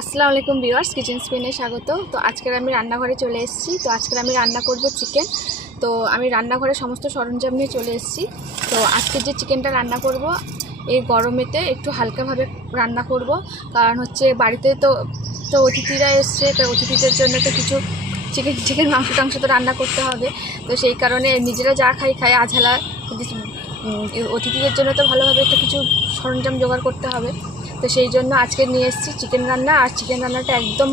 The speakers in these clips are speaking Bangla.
আসসালামু আলাইকুম ভিউয়ার্স, কিচেন স্পিনে স্বাগত। তো আজকের আমি রান্নাঘরে চলে এসেছি। তো আজকের আমি রান্না করব চিকেন। তো আমি রান্নাঘরে সমস্ত সরঞ্জাম নিয়ে চলে এসেছি। তো আজকে যে চিকেনটা রান্না করব এই গরমেতে একটু হালকাভাবে রান্না করব, কারণ হচ্ছে বাড়িতে তো তো অতিথিরা এসছে। তো অতিথিদের জন্য তো কিছু চিকেন মাংস টাংস তো রান্না করতে হবে। তো সেই কারণে নিজেরা যা খাই আঝালা, অতিথিদের জন্য তো ভালোভাবে একটু কিছু সরঞ্জাম জোগাড় করতে হবে। তো সেই জন্য আজকে নিয়ে এসেছি চিকেন রান্না। আর চিকেন রান্নাটা একদম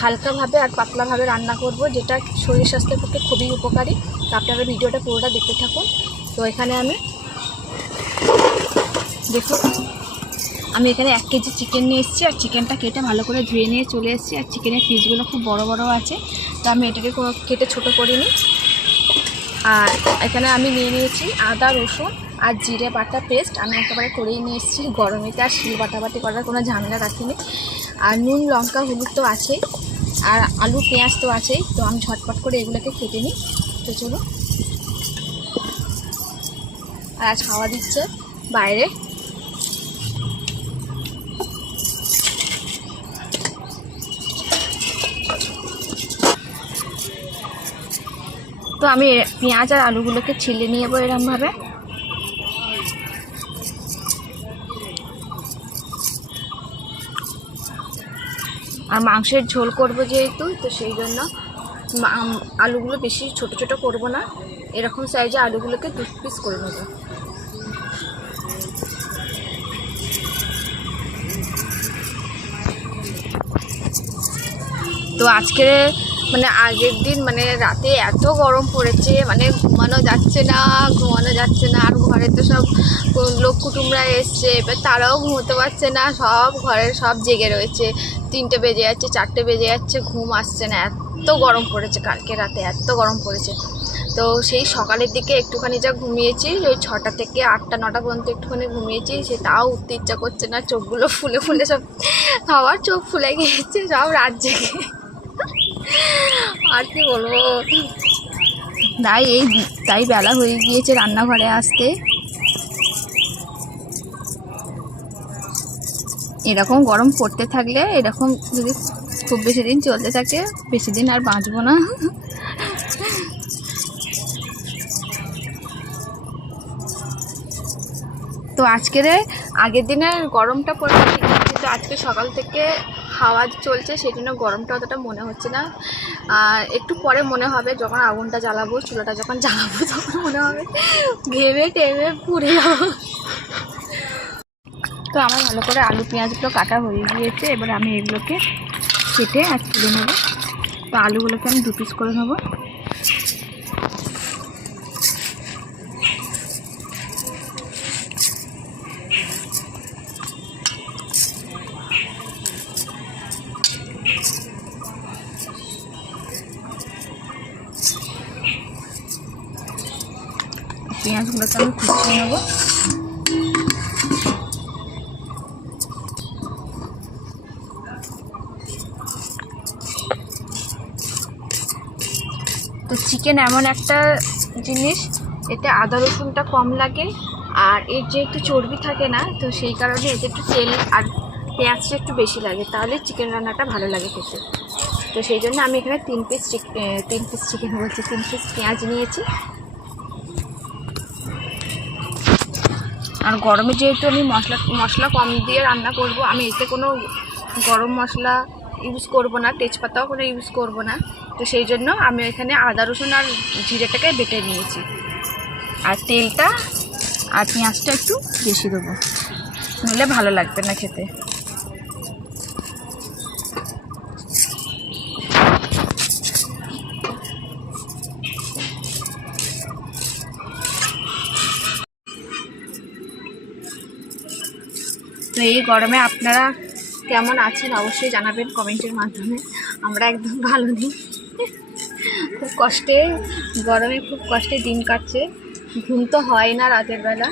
হালকাভাবে আর পাতলাভাবে রান্না করব, যেটা শরীর স্বাস্থ্যের পক্ষে খুবই উপকারী। তো আপনারা ভিডিওটা পুরোটা দেখতে থাকুন। তো এখানে আমি এখানে 1 কেজি চিকেন নিয়ে এসেছি। আর চিকেনটা কেটে ভালো করে ধুয়ে নিয়ে চলে এসেছি। আর চিকেনের পিসগুলো খুব বড় বড় আছে, তো আমি এটাকে কেটে ছোটো করিনি। আর এখানে আমি নিয়ে নিয়েছি আদা, রসুন আর জিরে বাটা পেস্ট। আমি একেবারে করেই নিয়ে এসেছি। গরমেতে আর শিল বাটাবাটি করার কোনো ঝামেলা রাখিনি। আর নুন, লঙ্কা, হলুদ তো আছেই, আর আলু, পেঁয়াজ তো আছেই। তো আমি ঝটপট করে এগুলোকে কেটে নিই। তো চলো। আর আজ হাওয়া দিচ্ছে বাইরে। তো আমি পেঁয়াজ আর আলুগুলোকে ছিলে নিয়ে যাবো এরকমভাবে। আর মাংসের ঝোল করব যেহেতু, তো সেই জন্য আলুগুলো বেশি ছোট ছোট করব না, এরকম সাইজে আলুগুলোকে 2 পিস করে নেব। তো আজকে আগের দিন রাতে এত গরম পড়েছে, ঘুমানো যাচ্ছে না। আর ঘরে তো সব লোক কুটুমরা এসছে, এবার তারাও ঘুমোতে পারছে না। সব ঘরের সব জেগে রয়েছে। 3টে বেজে যাচ্ছে, 4টে বেজে যাচ্ছে, ঘুম আসছে না। এত গরম পড়েছে, কালকে রাতে এত গরম পড়েছে। তো সেই সকালের দিকে একটুখানি যা ঘুমিয়েছি, ওই 6টা থেকে 8টা 9টা পর্যন্ত একটুখানি ঘুমিয়েছি। সে তাও উঠতে ইচ্ছা করছে না। চোখগুলো ফুলে ফুলে সব, খাওয়ার চোখ ফুলে গিয়েছে সব রাত জেগে। আর কি বলবো, তাই বেলা হয়ে গিয়েছে রান্নাঘরে আসতে। এরকম গরম পড়তে থাকলে, এরকম যদি খুব বেশি দিন চলতে থাকে, বেশি দিন আর বাঁচবো না। তো আগের দিনের গরমটা পড়েছে, কিন্তু আজকে সকাল থেকে হাওয়া চলছে, সেই জন্য গরমটা অতটা মনে হচ্ছে না। আর একটু পরে মনে হবে, যখন আগুনটা জ্বালাবো, চুলাটা যখন জ্বালাবো, তখন মনে হবে ঘেমে টেমে পুড়ে যাবো। তো আমার ভালো করে আলু পেঁয়াজগুলো কাটা হয়ে গিয়েছে। এবার আমি এগুলোকে কেটে আর তুলে নেবো। তো আলুগুলোকে আমি 2 পিস করে নেবো। পেঁয়াজগুলোকে আমি কুচিয়ে নেবো। তো চিকেন এমন একটা জিনিস, এতে আদা রসুনটা কম লাগে। আর এর যে একটু চর্বি থাকে না, তো সেই কারণে এতে একটু তেল আর পেঁয়াজটা একটু বেশি লাগে, তাহলে চিকেন রান্নাটা ভালো লাগে খেতে। তো সেই জন্য আমি এখানে 3 পিস চিকেন বলছি, 3 পিস পেঁয়াজ নিয়েছি। আর গরমে যেহেতু আমি মশলা কম দিয়ে রান্না করব, আমি এতে কোনো গরম মশলা ইউজ করব না, তেজপাতাও কোনো ইউজ করব না। তো সেই জন্য আমি এখানে আদা রসুন আর জিরেটাকে বেটে নিয়েছি। আর তেলটা আর পেঁয়াজটা একটু বেশি দেবো, নইলে ভালো লাগবে না খেতে। তো এই গরমে আপনারা কেমন আছেন অবশ্যই জানাবেন কমেন্টের মাধ্যমে। আমরা একদম ভালো নেই, খুব কষ্টে, গরমে খুব কষ্টে দিন কাটছে। ঘুম তো হয় না রাতের বেলা।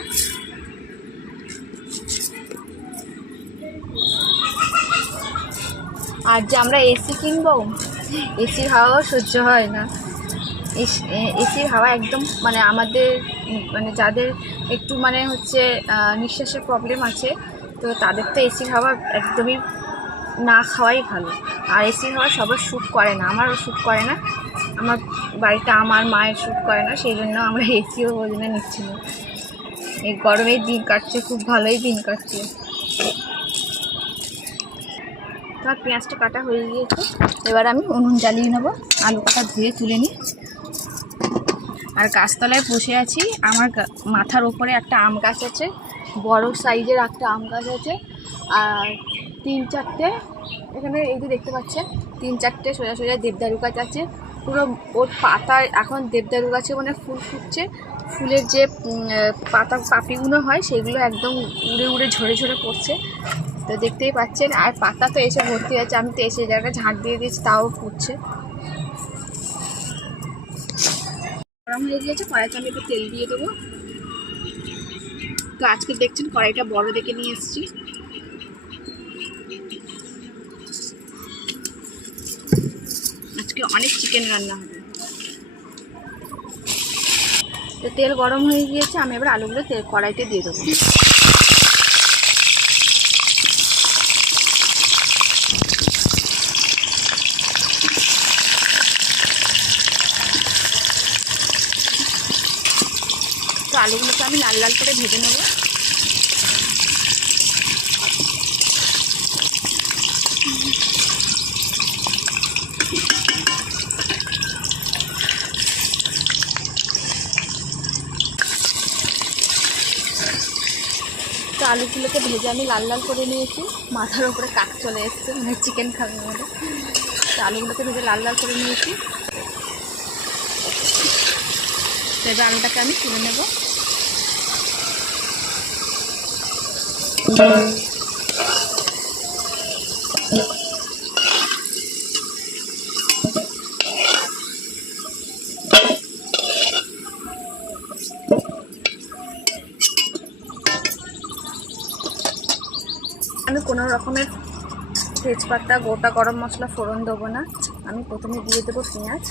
আর যে আমরা এসি কিনবো, এসির হাওয়াও সহ্য হয় না। এসির হাওয়া একদম আমাদের যাদের একটু নিঃশ্বাসের প্রবলেম আছে, তো তাদের তো এসির হাওয়া একদমই না খাওয়াই ভালো। আর এসি হাওয়া সবার শ্যুট করে না, আমারও শ্যুট করে না, আমার বাড়িতে আমার মায়ের শ্যুট করে না, সেই জন্য আমরা এসিও বোঝনে নিচ্ছি না। এই গরমেই দিন কাটছে, খুব ভালোই দিন কাটছে। আমার পেঁয়াজটা কাটা হয়ে গিয়েছে, এবার আমি উনুন জ্বালিয়ে নেবো। আলু কাটা ধুয়ে তুলে নিই। আর গাছতলায় বসে আছি, আমার মাথার ওপরে একটা আম গাছ আছে, বড় সাইজের একটা আম গাছ আছে। আর 3-4টে এখানে এই যে দেখতে পাচ্ছেন 3-4টে সোজা সোজা দেবদারু গাছ আছে। পুরো ওর পাতা এখন দেবদারু গাছে মানে ফুল ফুটছে, ফুলের যে পাতা পাপড়িগুলো হয় সেগুলো একদম উড়ে উড়ে ঝরে ঝরে পড়ছে, তো দেখতেই পাচ্ছেন। আর পাতা তো এসে ভর্তি আছে, আমি তো এসে জায়গাটা ঝাঁট দিয়ে দিয়েছি, তাও ফুটছে। গরম হয়ে গিয়েছে, কড়াইতে আমি একটু তেল দিয়ে দেবো। তো আজকে দেখছেন কড়াইটা বড় দেখে নিয়ে এসেছি। আজকে অনেক চিকেন রান্না হবে। তো তেল গরম হয়ে গিয়েছে, আমি এবার আলুগুলো কড়াইতে দিয়ে দেবো। তো আলুগুলোকে আমি লাল লাল করে ভেজে নেবো। তো আলুগুলোকে ভেজে আমি লাল লাল করে নিয়েছি, মাথার উপরে কাক চলে এসছে, মানে চিকেন খাবে বলে। তো আলুগুলোকে ভেজে লাল লাল করে নিয়েছি। তো এবার আলুটাকে আমি তুলে নেব। আমি কোনো রকমের তেজপাতা গোটা গরম মশলা ফোড়ন দেবো না, আমি প্রথমে দিয়ে দেবো পেঁয়াজ।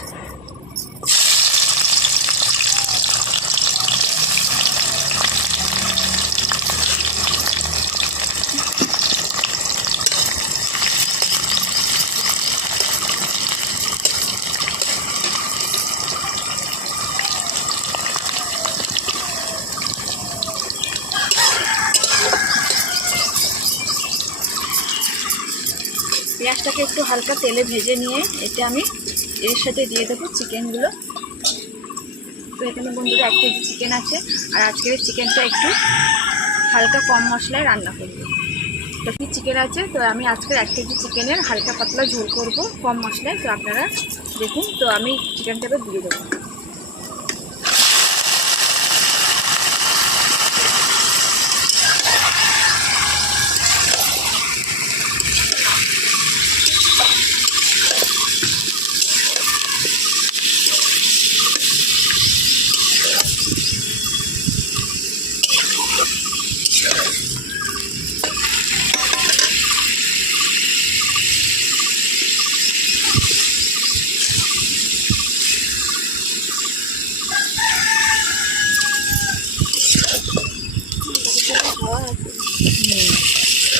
পেঁয়াজটাকে একটু হালকা তেলে ভেজে নিয়ে এতে আমি এর সাথে দিয়ে দেবো চিকেনগুলো। তো এখানে বন্ধুরা 1 কেজি চিকেন আছে, আর আজকের চিকেনটা একটু হালকা কম মশলায় রান্না করব। তো কি চিকেন আছে, তো আমি আজকের 1 কেজি চিকেনের হালকা পাতলা ঝোল করব কম মশলায়। তো আপনারা দেখুন, তো আমি চিকেনটাকে দিয়ে দেবো।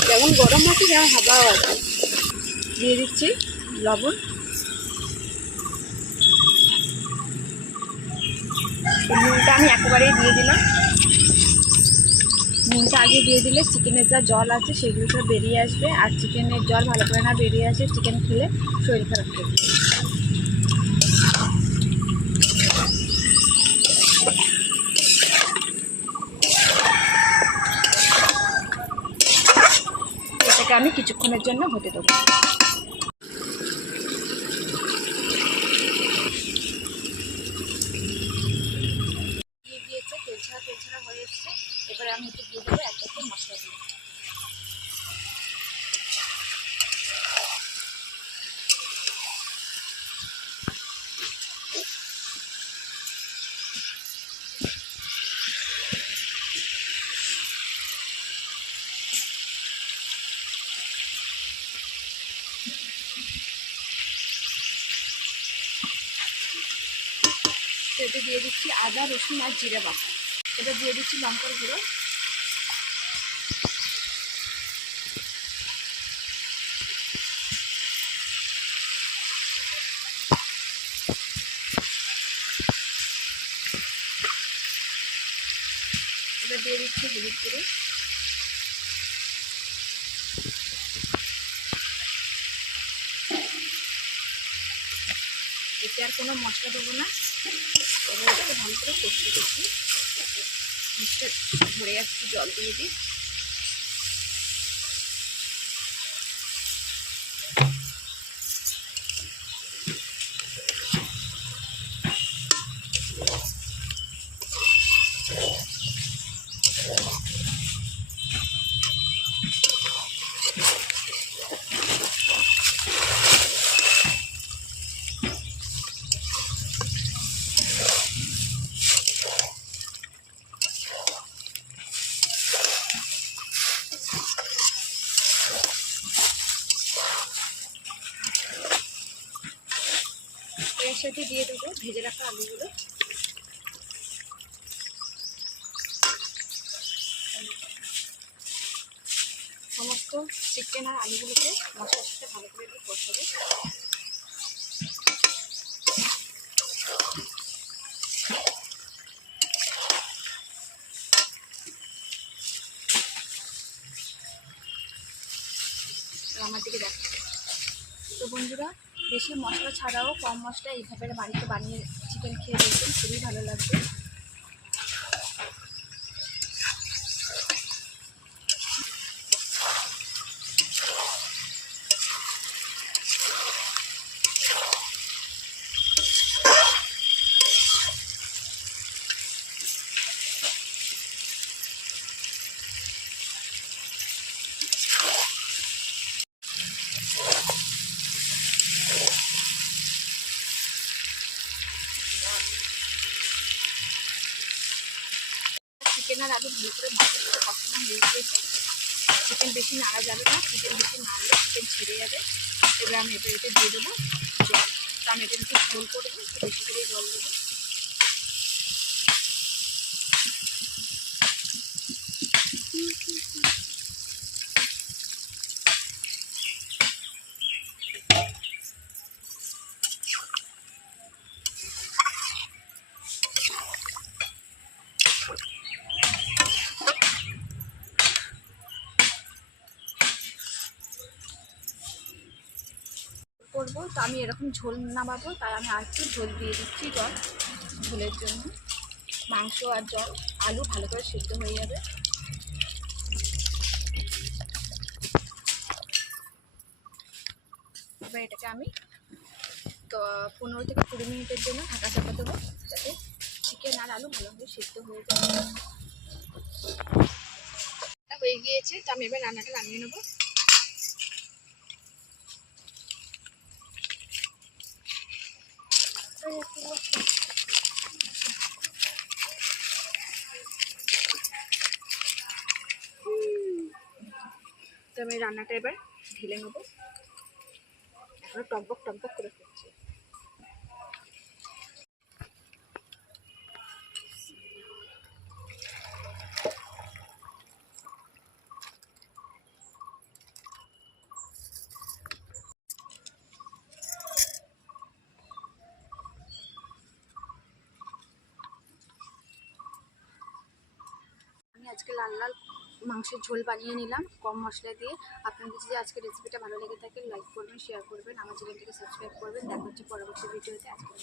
যেমন গরম আছে যেমন হাওয়াও আছে। দিয়ে দিচ্ছি লবণ। নুনটা আমি একেবারেই দিয়ে দিলাম। নুনটা আগে দিয়ে দিলে চিকেনের যা জল আছে সেগুলো সব বেরিয়ে আসবে, আর চিকেনের জল ভালো করে না বেরিয়ে আসে চিকেন খেলে শরীর খারাপ করবে। এটাকে আমি কিছুক্ষণের জন্য হতে দেবো। দিয়ে দিয়েছে, তেল ছাড়া হয়ে এসছে। এবারে আমি একটু দিয়ে দেবো একটা মশলা দিয়ে। এতে দিয়ে দিচ্ছি আদা রসুন আর জিরে বাটা। এবার দিয়ে দিচ্ছি লঙ্কার গুঁড়ো। দিয়ে দিচ্ছি হলুদ গুঁড়ো, এতে আর কোনো মশলা দেবো না। এবার এটাকে ভালো করে কষতে কষতে মিক্সটা ধরে যাচ্ছি, জল দিয়ে দিই। এর সাথে দিয়ে দেবো ভেজে রাখা আলুগুলো। সমস্ত চিকেন আর আলুগুলোকে মশলার সাথে ভালো করে একটু কষাবে। আমার দিকে দেখো। তো বন্ধুরা, বেশি মশলা ছাড়াও কম মশলা এইভাবে বাড়িতে বানিয়ে চিকেন খেয়ে দেখবেন, খুবই ভালো লাগবে। চিকেন আর আলু ভালো করে মশলার সাথে কষানো হয়ে গিয়েছে। চিকেন বেশি নাড়া যাবে না, চিকেন বেশি নাড়লে চিকেন ছেড়ে যাবে। এবার আমি এতে দিয়ে দেবো জল। তো আমি এটা একটু ঝোল করবো, একটু বেশি করে জল দেবো। করবো তো আমি এরকম ঝোল নামাবো, তাই আমি আর একটু ঝোল দিয়ে দিচ্ছি, জল ঝোলের জন্য। মাংস আর জল আলু ভালো করে সিদ্ধ হয়ে যাবে। এবার এটাকে আমি তো 15 থেকে 20 মিনিটের জন্য ঢাকা চাপা দেবো, যাতে চিকেন আর আলু ভালোভাবে সিদ্ধ হয়ে যায়। হয়ে গিয়েছে, তো আমি এবার রান্নাটা নামিয়ে নেবো। তো আমি রান্নাটা এবার ঢেলে নেবো। এখনো টকবক টকবক করে ফুটছে। আমি আজকে লাল লাল মাংসের ঝোল বানিয়ে নিলাম কম মশলা দিয়ে। আপনাদের যদি আজকে রেসিপিটা ভালো লেগে থাকে, লাইক করবেন, শেয়ার করবেন, আমার চ্যানেলটিকে সাবস্ক্রাইব করবেন। দেখা হচ্ছে পরবর্তী ভিডিওতে। আজকে